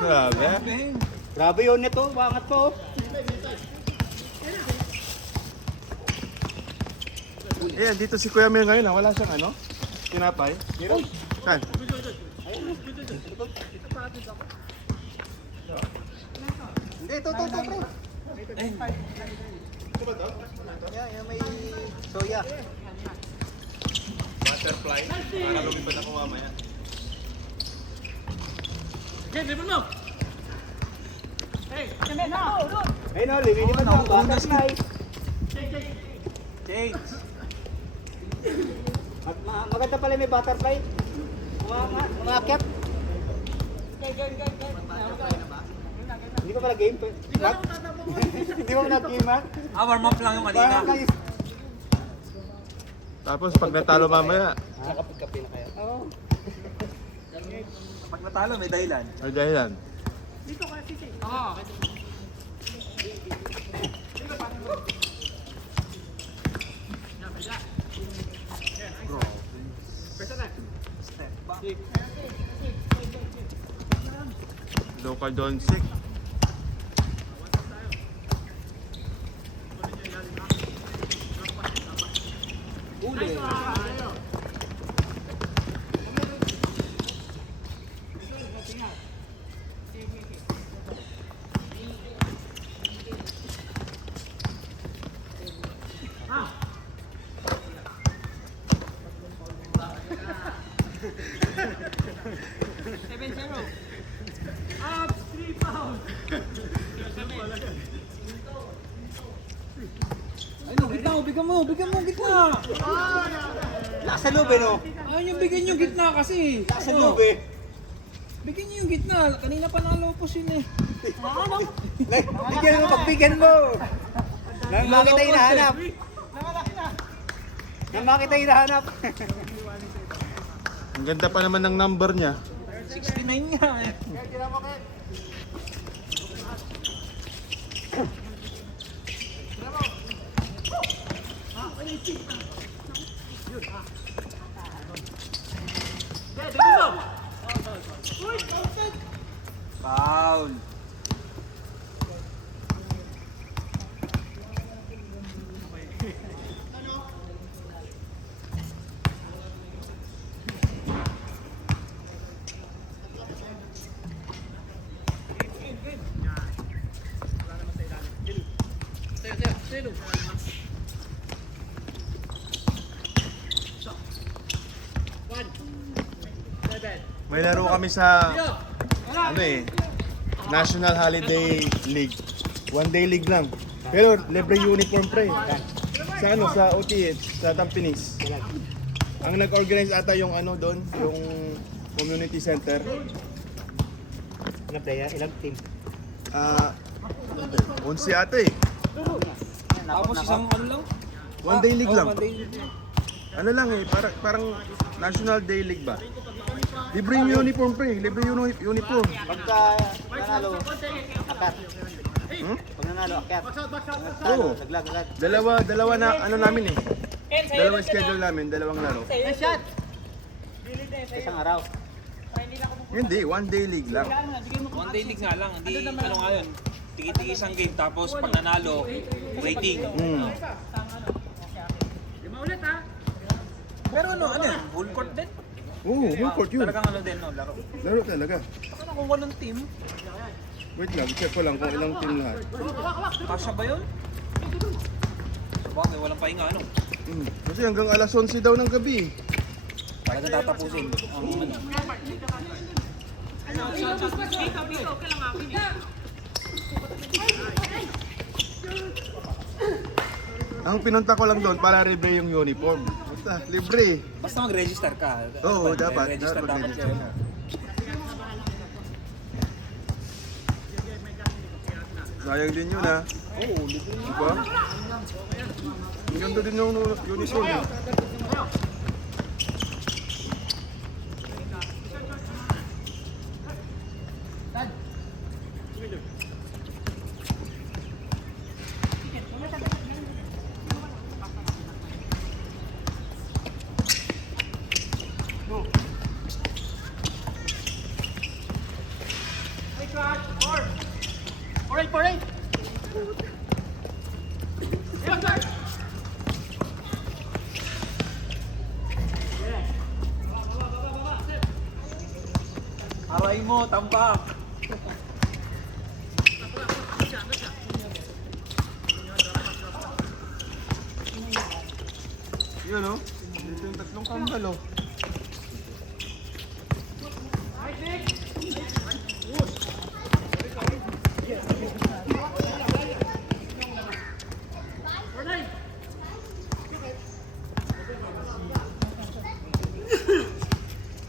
Grabe. Grabe yun nito, bangat po. Ayan, dito si Kuya Mel ngayon. Wala siyang ano? Tinapay. Saan? Hindi, ito, pre. Ito ba ito? Yan, may soya. Butterfly. Para lumipad ako mamaya. Ayun o, lumilipad na. Butterfly. Change. Maganda pala may butterfly. Mga akyat. Hindi pa pala game. What? Hindi mo nag-game ha? Warm up lang yung kanina. Tapos pag natalo mamaya, Nakapagkape na kaya? Oo. Pag natalo, may dahilan. ay dahilan. Step back. Luka Doncic. Uli. Ayun, gitna mo, bigyan mo, gitna. Lakas sa loob eh, no? Ayun yung bigyan yung gitna kasi. Lakas sa loob eh. Bigyan niyo yung gitna. Kanina pa nalopos yun eh. Bigyan mo, pagbigyan mo. Nang makita yung hinahanap. Nang makita yung hinahanap. Ang ganda pa naman ng number niya. 69 nga eh. Foul. May laro kami sa ano eh, National Holiday League. One day league lang. Pero libre uniform pre. Sa ano, sa OTH, sa Tampines. Ang nag-organize ata yung ano doon, yung community center. Ano playa? Ilang team? 11 ata eh. Tapos isang ano lang? One day league lang. One day league. Ano lang eh, parang National Day League ba? Libre yung uniform pre, libre yung uniform. Pagka nanalo, akat. Hmm? Pag nanalo, akat. Oo. Laglag. Dalawa na ano namin eh. Dalawang schedule namin, dalawang laro. Isang araw. Hindi, one day league lang. One day league nga lang. Hindi, ano nga yun. Tigi-tigi isang game. Tapos pag nanalo, rating. Pero ano yan? Full court din? Oo, full court yun. Talagang ano din, no? Laro. Laro talaga. Ano kung walang team? Wait lang, check ko lang kung ilang team lahat. Kasya ba yun? Sabagay, walang pahinga, ano? Kasi hanggang alas 11 daw ng gabi. Talagang tatapusin. Ang ano. Ang pinunta ko lang doon para libre yung uniform. Basta, libre. Basta mag-register ka. Oo, dapat. Register Dapat dapat mag-register kayo. ka. Sayang din yun, ha? Oo, libre. Diba? Ang ganda din yung uniform, eh. Aray mo, tambak. Yun, no? Dito yung tatlong kambal, oh.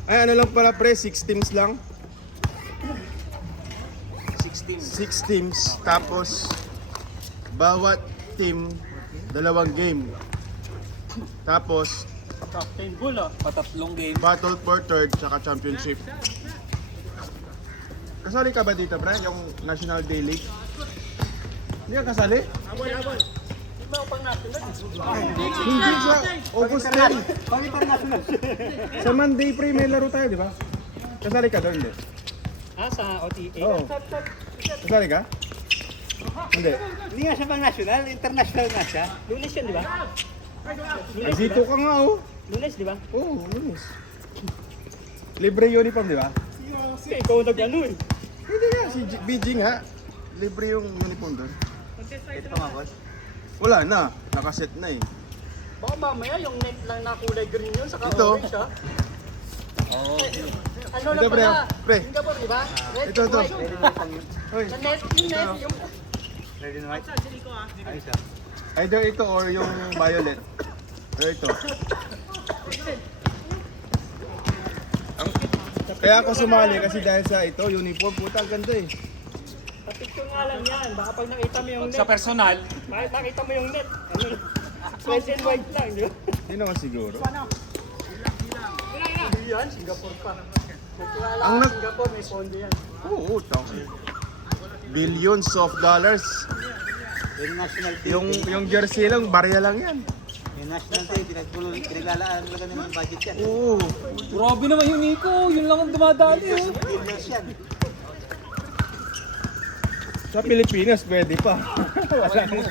Ay, ano lang pala pre, 6 teams lang. 16. 6 teams, tapos bawat team, 2 game. Tapos, Captain Bull ah. Patatlong game. battle for third, tsaka championship. Kasali ka ba dito, pre? Yung National Day League? Hindi ka kasali? Di ba pang national? Hindi sa August 10. Pang international. Sa Monday, pre, may laro tayo, di ba? Kasali ka doon, di? Sa OTA? Oo. Kasali ka? Hindi. Hindi nga siya pang national, international nga siya. Lunes yun, di ba? Ay, dito ka nga, oh. Lunes, di ba? Oo, lunes. Libre uniform, di ba? Kasi ikaw nag-ano eh. Hindi nga, si BG nga. Libre yung uniform doon. Ito nga, boss. Wala na, nakaset na eh. Baka mamaya yung net lang na kulay green yun, saka Ito. orange ah. Oo. Ano Ito, lang pre, pala? pre. Singapore, di ba? Red, Ito. white. Hoy, Yung net, yung... Red and white? Ayos ah. either ito or yung violet. Or ito. Kaya ako sumali kasi dahil sa ito, uniform, puta, ang ganda eh. Picture nga lang yan. Baka pag nakita mo yung Pag net, sa personal, makita mo yung net. Ano? Red and white lang, di ba? Hindi naman siguro. Hindi yan, Singapore pa. Nagkilala Ang ka, nag- Singapore, may pondo yan. Oo, billions of dollars. Yung national team. Yung jersey lang, barya lang yan. Yung national team, pinaglalaan talaga ng budget yan. Oo. grabe naman yun, Nico. Yun lang ang dumadali. Oh. Billions yan. Sa Pilipinas, pwede pa. Wala mo.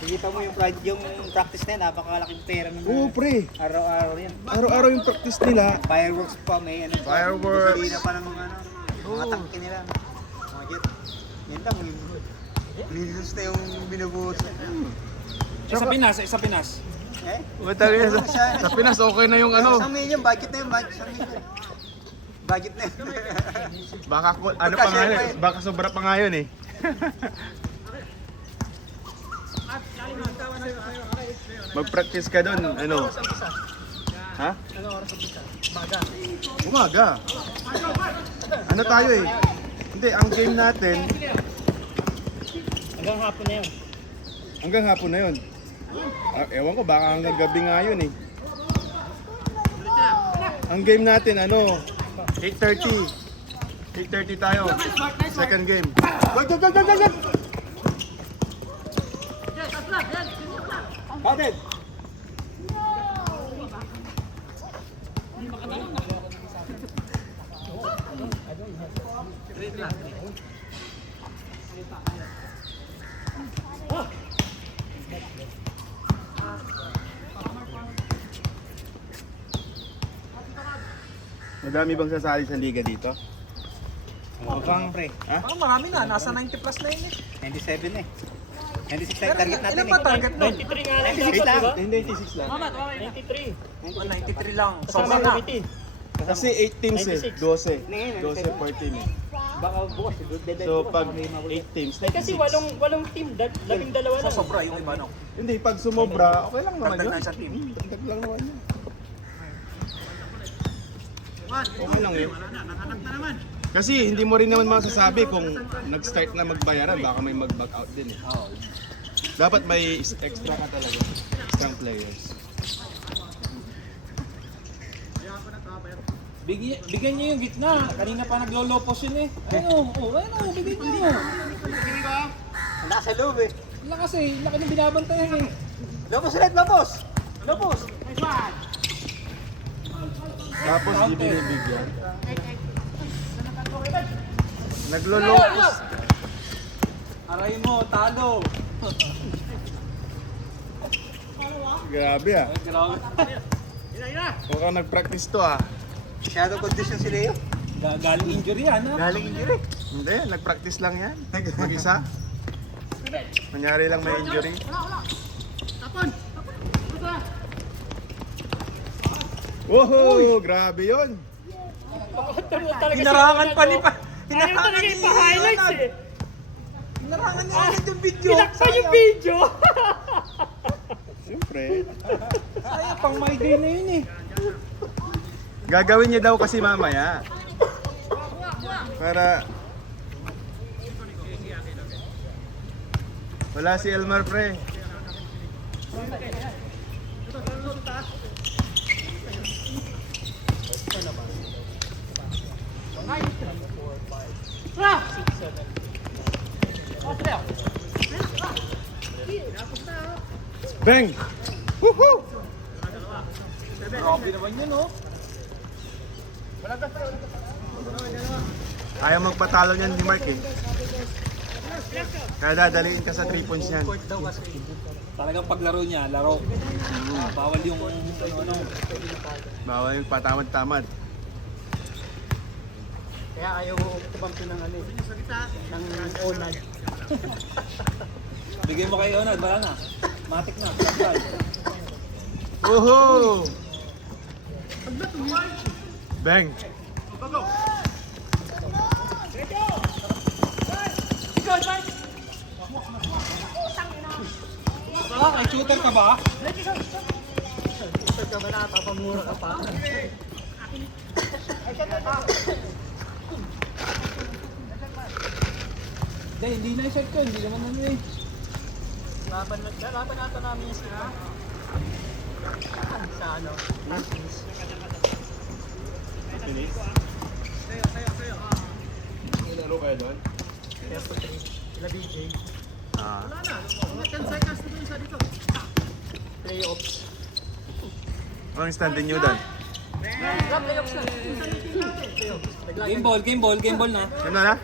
Nakikita mo yung practice na yan, napakalaking pera ng Oo, pre. araw-araw yan. Araw-araw yung practice nila. Fireworks pa, may ano. Fireworks. Sabihin na pa ng mga ano, mga tangke nila. Mga jet. Yan lang, millions na yung binubuhos. Sa Pinas. Eh? Matali na sa Pinas, okay na yung ano. Isang million, budget na yun, isang million. Budget na yun. Baka, ano pa nga yun, baka sobra pa nga yun eh. Mag-practice ka doon, ano? Ha? Ano oras ang bisa? Baga. Umaga. Ano tayo eh? Hindi, ang game natin, Hanggang hapon na yun. hanggang hapon na yun. Ewan ko, baka hanggang gabi nga yun eh. Ang game natin, ano, 8:30. 8:30 tayo. Second game. Go! Bakit? Madami bang sasali sa liga dito? Mabang pre. Parang marami na. Nasa 90 plus na yun eh. 97 eh. 96 Pero target natin ilan eh. ba target nun? 93 nga lang. 96 lang. Hindi, 86 lang. 93. 93 lang. Kasama Sobra ang na. committee. Kasi 8 teams eh, 12. 12 per team eh. Baka bukas. So pag 8 teams, Kasi 96. walong team, 12 lang. So sobra yung iba no. Hindi, pag sumobra, okay lang naman Dagdag yun. na isang team. Dagdag lang naman yun. Okay lang yun. Kasi hindi mo rin naman masasabi kung nag-start na magbayaran, baka may mag-back out din eh. Oo. Dapat may extra ka talaga. Strong players. Bigyan niyo yung gitna. Kanina pa naglolopos yun eh. Ayun, bigyan niyo. Wala sa loob eh. Wala kasi, laki ng binabantayan eh. Lopos ulit, lopos! Lopos! Tapos di binibigyan. Naglolokos. Aray mo, talo. Grabe ah. Ay, grabe. Mukhang nag-practice to ah. Shadow condition si Leo. Galing injury yan ha. Galing injury. Hindi, nag-practice lang yan. Mag-isa. Nangyari lang may injury. Woho! Grabe yun! Hinarangan pa ni pa. Ayaw talaga ipa-highlights eh. Hinarangan niya agad yung video. Pinaksan yung video. Siyempre. Sayang, pang my day na yun eh. Gagawin niya daw kasi mamaya. Para... Wala si Elmar pre. Bang! Woohoo! Grabe naman yun oh. Ayaw magpatalo niyan ni Mark eh. Kaya dadaliin ka sa 3 points niyan. Talagang paglaro niya, laro. Bawal yung ano. Bawal yung patamad-tamad. Kaya ayaw kumampi ng ano eh. Ng onad. Bigay mo kay Onad, wala na. Matik na, sablay. Woohoo! Bang! May shooter ka ba? Gusto ka ba na papamura ka pa? Hindi na i-set ko, hindi naman ano eh. Laban nata namin sila. Sa ano? Finish? Laro kayo doon? Sila DJ. Ah. Playoffs. Anong standing nyo doon? Playoffs na. Game ball na. Ano na?